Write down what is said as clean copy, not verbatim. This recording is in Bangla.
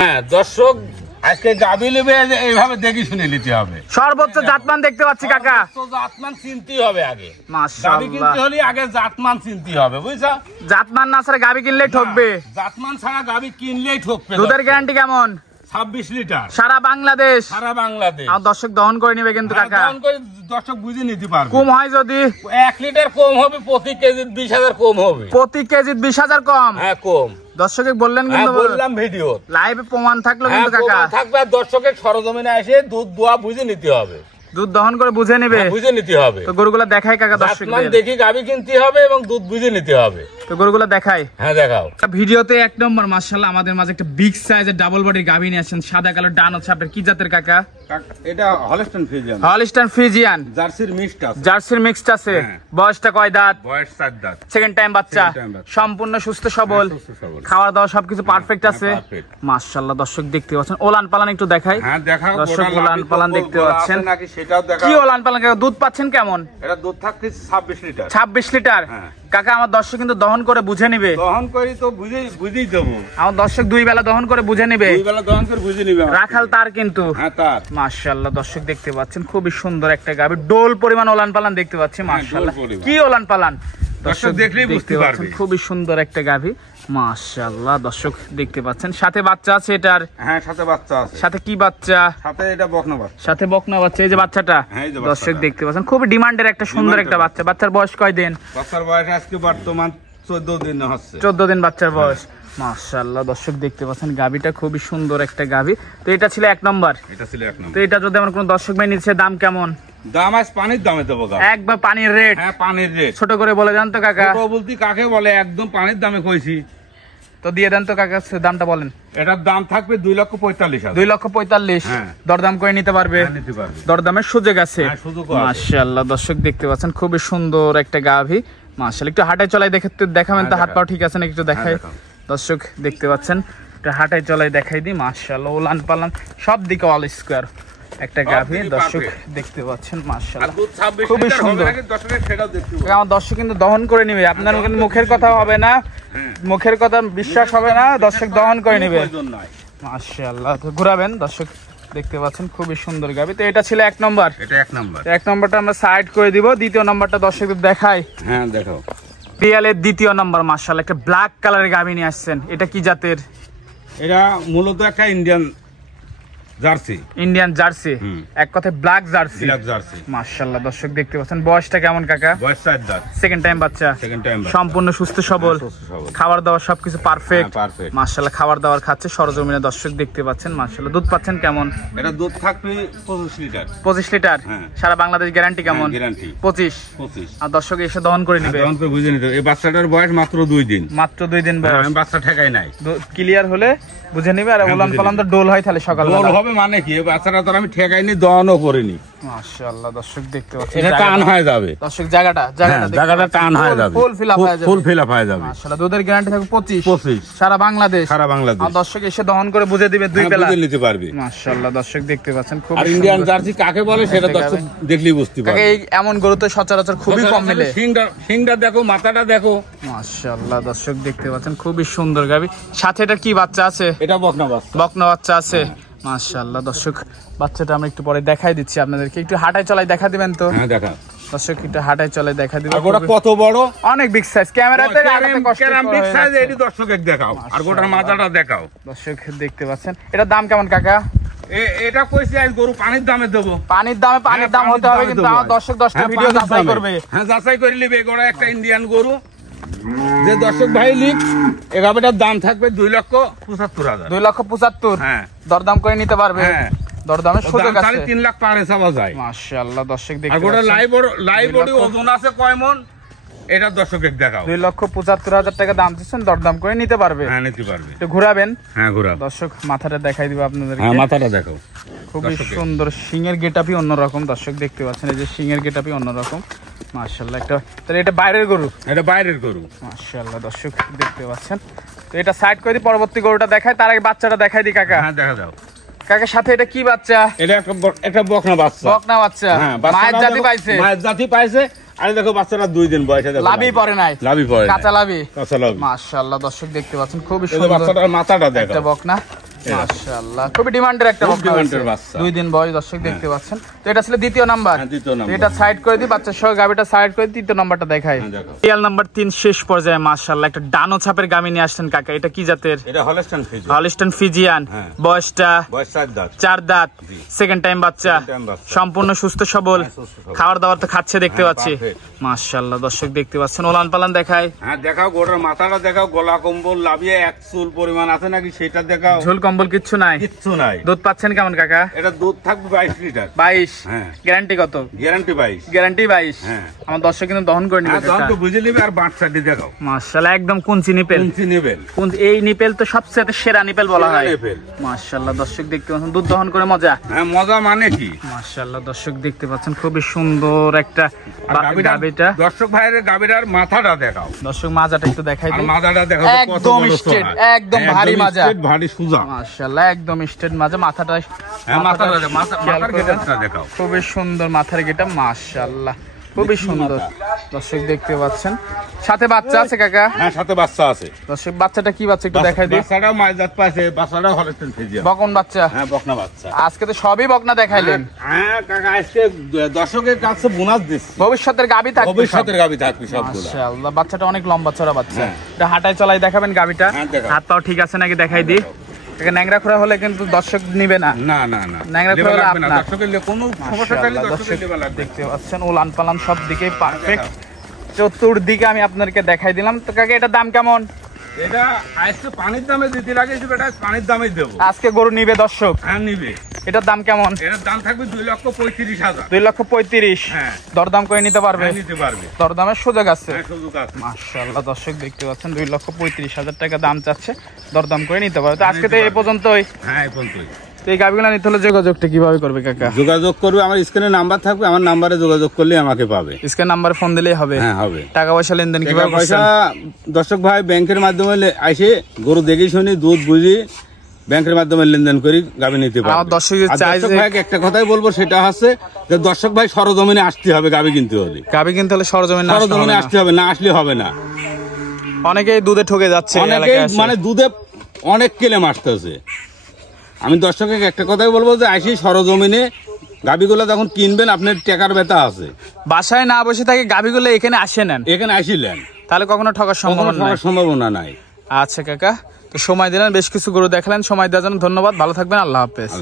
হ্যাঁ দর্শক আজকে গাবি নেবে এইভাবে দেখি শুনে নিতে হবে। সর্বোচ্চ জাতমান দেখতে পাচ্ছি কাকা, জাতমান চিনতেই হবে আগে। মাশাআল্লাহ, গাবি কিনতে হলে আগে জাতমান চিনতে হবে, বুঝছো? জাতমান না ছাড়া গাবি কিনলেই ঠকবে। জাতমান ছাড়া গাবি কিনলেই ঠকবে। দুধের গ্যারান্টি কেমন? 26 লিটার সারা বাংলাদেশ। সারা বাংলাদেশ। আর দর্শক দহন করে নেবে কিন্তু কাকা, দহন করে দর্শক বুঝে নিতে পারবে। কম হয় যদি 1 লিটার কম হবে, প্রতি কেজি 20,000 কম হবে। প্রতি কেজি 20,000 কম? হ্যাঁ কম। দর্শকে বললেন কিন্তু, বললাম ভিডিও লাইভে প্রমাণ থাকলো কিন্তু কাকা। থাকবে আর দর্শকের সরজমিনে এসে দুধ দোয়া বুঝে নিতে হবে। দুধ দহন করে বুঝে নিবে, বুঝে নিতে হবে। তো গরুগুলো দেখাই কাকা দর্শকদের। দেখি গাবি কিনতে হবে এবং দুধ বুঝে নিতে হবে। তো গরুগুলো দেখাই। হ্যাঁ দেখাও। ভিডিওতে এক নম্বর মাশাআল্লাহ আমাদের মাঝে একটা বিগ সাইজের ডাবল বডির গাভী নিয়ে আসেন, সাদা কালো ডান হচ্ছে। আপনার কি জাতের কাকা? এটা হলস্টাইন ফ্রিজিয়ান। হলস্টাইন ফ্রিজিয়ান, জার্সির মিক্সড আছে। জার্সির মিক্সড আছে। বয়সটা কয় দাঁত? বয়স 4 দাঁত। সেকেন্ড টাইম বাচ্চা। সম্পূর্ণ সুস্থ সবল, খাওয়া দাওয়া সবকিছু পারফেক্ট আছে মাশাআল্লাহ। দর্শক দেখতে পাচ্ছেন, ওলান পালান একটু দেখাই। হ্যাঁ দেখাও। দর্শক ওলান পালান দেখতে পাচ্ছেন নাকি সেটাও দেখাও। কি ওলান পালান কাকা? দুধ পাচ্ছেন কেমন? এটা দুধ থাকছে 26 লিটার। 26 লিটার কাকা। আমার দর্শক কিন্তু দহন করে বুঝে নিবে। দহন করি তো বুঝেই দেবো। আমার দর্শক 2 বেলা দহন করে বুঝে নিবে। 2 বেলা দহন করে বুঝে নিবে। রাখাল তার কিন্তু। হ্যাঁ তার। মাশাআল্লাহ দর্শক দেখতে পাচ্ছেন, খুবই সুন্দর একটা গাভী। ডোল পরিমাণ ওলান পালান দেখতে পাচ্ছি মাশাআল্লাহ। কি ওলান পালান দর্শক দেখলেই বুঝতে পারবে। খুবই সুন্দর একটা গাভী মাশাআল্লাহ। দর্শক দেখতে পাচ্ছেন সাথে বাচ্চা আছে এটার। হ্যাঁ সাথে বাচ্চা আছে। সাথে কি বাচ্চা? সাথে এটা বকনা বাচ্চা। সাথে বকনা বাচ্চা। এই যে বাচ্চাটা দর্শক দেখতে পাচ্ছেন, খুবই ডিমান্ডের একটা সুন্দর একটা বাচ্চা। বাচ্চার বয়স কয় দিন? বাচ্চার বয়স আজকে বর্তমান 14 দিন হচ্ছে। 14 দিন বাচ্চার বয়স মাশাআল্লাহ। দর্শক দেখতে পাচ্ছেন গাভীটা খুবই সুন্দর একটা গাভী। তো এটা ছিল 1 নম্বর। এটা ছিল 1 নম্বর। তো এটা যদি আমার কোনো দর্শক ভাই নিচ্ছে, দাম কেমন? দাম আজ পানির দামে দেবো। একবার পানির রেট? হ্যাঁ পানির রেট। ছোট করে বলে দেন তো কাকা। ছোট বলতে কাকে বলে? একদম পানির দামে কইছি। তো দিয়ে দেন তো কাকা, দামটা বলেন। এটার দাম থাকবে 2,45,000। 2,45,000। দরদাম করে নিতে পারবে? নিতে পারবে। দর্দামের সুযোগ আছে মাশাআল্লাহ। দর্শক দেখতে পাচ্ছেন খুবই সুন্দর একটা গাভী মাশাআল্লাহ। একটু হাঁটায় চলাই দেখাবেন তো, হাত পা ঠিক আছে নাকি একটু দেখাই। দর্শক দেখতে পাচ্ছেন একটু হাঁটায় চলাই দেখাই দিই মাশাআল্লাহ। ওলান পালান সব দিকে অল স্কয়ার একটা গাভী। দর্শক দেখতে পাচ্ছেন মাশাআল্লাহ খুবই সুন্দর। আমার দর্শক কিন্তু দহন করে নিবে, আপনার মুখের কথা হবে না, মুখের কথা বিশ্বাস হবে না, দর্শক দহন করে নিবে মাশাআল্লাহ। তো ঘুরাবেন। দর্শক দেখতে পাচ্ছেন খুবই সুন্দর গাভী। তো এটা ছিল 1 নম্বর। এটা 1 নম্বর। 1 নম্বরটা আমরা সাইড করে দিব। দ্বিতীয় নম্বরটা দর্শকদের দেখাই। হ্যাঁ দেখাও। বিয়ালের দ্বিতীয় নম্বর মাশাআল্লাহ একটা ব্ল্যাক কালারের গাভী নিয়ে আসছেন। এটা কি জাতের? এটা মূলত একটা ইন্ডিয়ান জার্সি। ইন্ডিয়ান জার্সি, এক কথায় ব্ল্যাক জার্সি। ব্ল্যাক জার্সি মাশাআল্লাহ। দর্শক দেখতে পাচ্ছেন বয়সটা কেমন কাকা? বয়স 4 দাঁত। সেকেন্ড টাইম বাচ্চা। সেকেন্ড টাইম বাচ্চা। সম্পূর্ণ সুস্থ সবল, খাবার দাবার সবকিছু পারফেক্ট মাশাআল্লাহ। খাবার দাবার খাচ্ছে সরজমিনে দর্শক দেখতে পাচ্ছেন মাশাআল্লাহ। দুধ পাচ্ছেন কেমন? এটা দুধ থাকবে 25 লিটার। 25 লিটার। সারা বাংলাদেশ গ্যারান্টি কেমন? গ্যারান্টি 25। আর দর্শক এসে দহন করে নিবে। দহন করে বুঝে নিতে। এই বাচ্চাটার বয়স মাত্র 2 দিন। মাত্র 2 দিন বয়স। আমি বাচ্চা ঠেকাই নাই। ক্লিয়ার হলে বুঝে নিবে। আর ওলান পালান তো ডোল হয় তাহলে সকাল ডোল হবে মানে কি? বাচ্চাটা তো আমি ঠেকাইনি, দহনও করিনি মাশাআল্লাহ। দর্শক দেখতে পাচ্ছেন এটা টান হয়ে যাবে। দর্শক জায়গাটা টান হয়ে যাবে, ফুল ফিল আপ হয়ে যাবে। ফুল ফিল আপ হয়ে যাবে মাশাআল্লাহ। দুধের গ্যারান্টি থাকবে 25 সারা বাংলাদেশ। সারা বাংলাদেশ। আর দর্শক এসে দহন করে বুঝে দিবে 2 বেলা বুঝে নিতে পারবে মাশাআল্লাহ। দর্শক দেখতে পাচ্ছেন খুব আর ইন্ডিয়ান জার্সি কাকে বলে সেটা দর্শক দেখলেই বুঝতে পারবে। এই এমন গরু তো সচরাচর খুবই কম মিলে। সিংটা দেখো, মাথাটা দেখো মাশাআল্লাহ। দর্শক দেখতে পাচ্ছেন খুবই সুন্দর গাভী। সাথে এটা কি বাচ্চা আছে? এটা বকনা বাচ্চা। বকনা বাচ্চা আছে মাশাআল্লাহ। দর্শক বাচ্চাটা আমরা একটু পরে দেখাই দিচ্ছি আপনাদেরকে। একটু হাঁটায় চলাই দেখা দিবেন তো। হ্যাঁ দেখা। দর্শক একটু হাঁটায় চলাই দেখা দিবেন। আর গোটা কত বড়? অনেক বিগ সাইজ। ক্যামেরাতে বিগ সাইজ এটি দর্শকের দেখাও। আর গোটার মাথাটা দেখাও। দর্শক দেখতে পাচ্ছেন। এটার দাম কেমন কাকা? এটা কইছি আজ গরু পানির দামে দেবো। পানির দাম হতে হবে কিন্তু আমার দর্শক 10টা ভিডিও যাচাই করবে। হ্যাঁ যাচাই করে নিবে। গোটা একটা ইন্ডিয়ান গরু যে দর্শক ভাই লিখ, এই গাভীটার দাম থাকবে 2,75,000। 2,75,000। হ্যাঁ দরদাম করে নিতে পারবে। হ্যাঁ দরদামের সুযোগ আছে। 3 লাখ পারে চাওয়া যায় মাশাআল্লাহ। দর্শক দেখতে আর গোটা লাইভ বডি ওজন আছে কয় মন? এটা দর্শকের দেখাও। 2,75,000 টাকা দাম দিচ্ছেন, দরদাম করে নিতে পারবে। হ্যাঁ নিতে পারবে। একটু ঘোরাবেন। হ্যাঁ ঘোরাও। দর্শক মাথাটা দেখাই দিব আপনাদেরকে। হ্যাঁ মাথাটা দেখাও। খুবই সুন্দর সিংয়ের গেটআপই অন্যরকম। দর্শক দেখতে পাচ্ছেন এই যে সিংয়ের গেটআপই অন্যরকম মাশাআল্লাহ। একটা তাহলে এটা বাইরের গরু? এটা বাইরের গরু মাশাআল্লাহ। দর্শক দেখতে পাচ্ছেন। তো এটা সাইড করে দি, পরবর্তী গরুটা দেখাই। তার আগে বাচ্চাটা দেখাই দি কাকা। হ্যাঁ দেখা দাও কাকা। সাথে এটা কি বাচ্চা? এটা একটা বকনা বাচ্চা। বকনা বাচ্চা। মায়ের জাতি পাইছে। মায়ের জাতি পাইছে। আর দেখো বাচ্চাটা 2 দিন বয়সে দেখো লাভই পড়ে নাই। লাভই পড়ে। কাঁচা লাভি। কাঁচা লাভি মাশাআল্লাহ। দর্শক দেখতে পাচ্ছেন খুবই সুন্দর। বাচ্চাটার মাথাটা দেখো। একটা বকনা মাশাআল্লাহ খুবই ডিমান্ডের একটা বকনা ডিমান্ডের বাচ্চা 2 দিন বয়স দর্শক দেখতে পাচ্ছেন তো এটা ছিল দ্বিতীয় নাম্বার দ্বিতীয় নাম্বার এটা সাইড করে দিই বাচ্চার সহ গাবিটা সাইড করে তৃতীয় নাম্বারটা দেখাই রিয়াল নাম্বার 3 শেষ পর্যায়ে মাশাআল্লাহ একটা ডানো ছাপের গাবি নিয়ে আসছেন কাকা এটা কি জাতের এটা হলস্টাইন ফিজিয়ান হলস্টাইন ফিজিয়ান বয়সটা 4 দাঁত সেকেন্ড টাইম বাচ্চা সম্পূর্ণ সুস্থ সবল খাবার দাবার তো খাচ্ছে দেখতে পাচ্ছি মাশাআল্লাহ দর্শক দেখতে পাচ্ছেন ওলান পালান দেখায় হ্যাঁ দেখাও গোড়ার মাথাটা দেখাও গলা কম্বল লাভিয়ে এক চুল পরিমাণ আছে নাকি সেটা দেখাও ঝোল কম্বল কিচ্ছু নাই দুধ পাচ্ছেন কেমন কাকা এটা দুধ থাকবে 22 লিটার 22 হ্যাঁ গ্যারান্টি কত গ্যারান্টি 22 গ্যারান্টি 22 হ্যাঁ আমার দর্শক কিন্তু দহন করে নিবে দহন তো বুঝে নিবে আর বাচ্চাটি দেখাও মাশাআল্লাহ একদম কুঞ্চি নিপেল এই নিপেল তো সবচেয়ে সেরা নিপেল বলা হয় মাশাআল্লাহ দর্শক দেখতে পাচ্ছেন দুধ দহন করে মজা হ্যাঁ মজা মানে কি মাশাআল্লাহ দর্শক দেখতে পাচ্ছেন খুবই সুন্দর একটা গাবিটা দর্শক ভাইয়ের গাবিটার মাথাটা দেখাও দর্শক মাজাটা একটু দেখাই দিই মাজাটা দেখাও একদম স্ট্রেট একদম ভারী মাজা ভারী সুজা মাশাআল্লাহ একদম স্ট্রেট মাজা মাথাটা হ্যাঁ মাথার গেটটা দেখাও খুবই সুন্দর মাথার গেটা মাশাআল্লাহ খুবই সুন্দর দর্শক দেখতে পাচ্ছেন সাথে বাচ্চা আছে কাকা হ্যাঁ সাথে বাচ্চা আছে দর্শক বাচ্চাটা কি বাচ্চা একটু দেখাই দিই বাচ্চাটাও মাইজাত পাইছে বাচ্চাটাও হলস্টাইন ফিজিয়ান বকন বাচ্চা হ্যাঁ বকনা বাচ্চা আজকে তো সবই বকনা দেখাইলেন হ্যাঁ কাকা আজকে দর্শকের কাছে বোনাস দিচ্ছি ভবিষ্যতের গাবি থাকবে ভবিষ্যতের গাবি থাকবে সবগুলো মাশাআল্লাহ বাচ্চাটা অনেক লম্বা চড়া বাচ্চা এটা হাঁটায় চলাই দেখাবেন গাবিটা হাত পাও ঠিক আছে নাকি দেখাই দিই ন্যাংরা খোরা হলে কিন্তু দর্শক নিবে না না না না ন্যাংরা খোরা হলে আপনার দর্শকের কোনো সমস্যা থাকলে দর্শকের নেবে লাগবে দেখতে পাচ্ছেন উলান পালান সব দিকে পারফেক্ট চতুর্দিকে আমি আপনাদেরকে দেখাই দিলাম তো কাকা এটার দাম কেমন এটা আজকে পানির দামে দিতে লাগে এটা পানির দামে দেব আজকে গরু নিবে দর্শক হ্যাঁ নিবে এটার দাম কেমন এটার দাম থাকবে 2,35,000 2,35,000 হ্যাঁ দরদাম করে নিতে পারবে দরদামের সুযোগ আছে মাশাআল্লাহ দর্শক দেখতে পাচ্ছেন 2,35,000 টাকা দাম চাচ্ছে দরদাম করে নিতে পারবে তো আজকে তো এই পর্যন্তই হ্যাঁ এই পর্যন্তই তো এই গাবিগুলো নিতে হলে যোগাযোগটা কিভাবে করবে কাকা যোগাযোগ করবে আমার স্ক্রিনে নাম্বার থাকবে আমার নাম্বারে যোগাযোগ করলে আমাকে পাবে স্ক্রিনে নাম্বারে ফোন দিলেই হবে হ্যাঁ হবে টাকা পয়সা লেনদেন কিভাবে পয়সা দর্শক ভাই ব্যাংকের মাধ্যমে আইসে গরু দেখি শুনি দুধ বুঝি ব্যাংকের মাধ্যমে লেনদেন করি গাবি নিতে পারবে আমার দর্শক ভাই একটা কথাই বলবো সেটা হচ্ছে যে দর্শক ভাই সরজমিনে আসতে হবে গাবি কিনতে হলে সরজমিনে আসতে হবে না আসলে হবে না অনেকেই দুধে ঠকে যাচ্ছে অনেকেই মানে দুধে অনেক কেলেম আসতেছে আমি দর্শকের একটা কথাই বলবো যে আসি সরজমিনে গাবিগুলো যখন কিনবেন আপনার টাকার ব্যথা আছে বাসায় না বসে থাকে গাবিগুলো এখানে আসে নেন এখানে আসিলেন তাহলে কখনো ঠকার সম্ভাবনা নাই আচ্ছা কাকা তো সময় দিলেন বেশ কিছু গরু দেখালেন সময় দেওয়ার জন্য ধন্যবাদ ভালো থাকবেন আল্লাহ হাফেজ